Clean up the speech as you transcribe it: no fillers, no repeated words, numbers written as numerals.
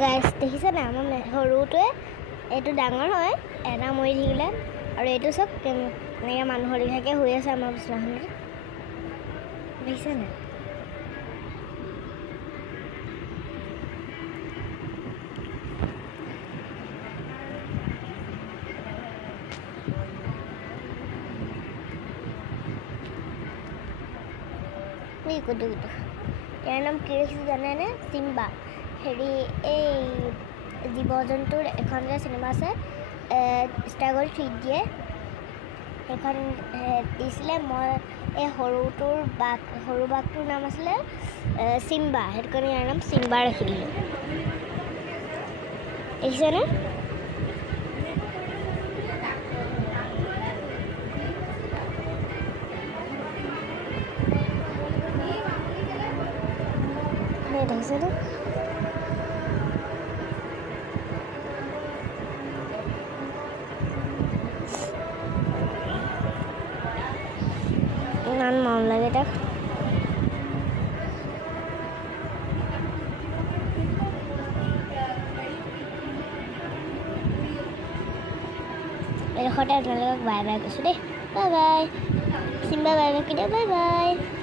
গাইছ দেখিছে না মানে সৰুটোৱে এইটো ডাঙৰ হয় এটা মৰি থাকিলে আৰু এইটো চব এনেকৈ মানুহৰ লিখাকৈ হৈ আছে আমাৰ বিচনাখনত দেখিছে না কুটু ইয়াৰ নাম কি ৰাখিছে জানেনে চিম্বা হেৰি এই জীৱ জন্তুৰ এখন যে চিনেমা আছে ষ্টাৰ গ'ল্ড 3D সেইখন দিছিলে মই এই সৰু বাঘটোৰ নাম আছিলে চিম্বা সেইটো কাৰণে ইয়াৰ নাম চিম্বা ৰাখি দিলোঁ দেখিছেনে দেখিছে নে ইমান মৰম লাগে তাক এইডোখৰতে আপোনালোকক বাই বাই কৈছোঁ দেই বাই বাই চিম্বা বাই বাই কৈ দিয়া বাই বাই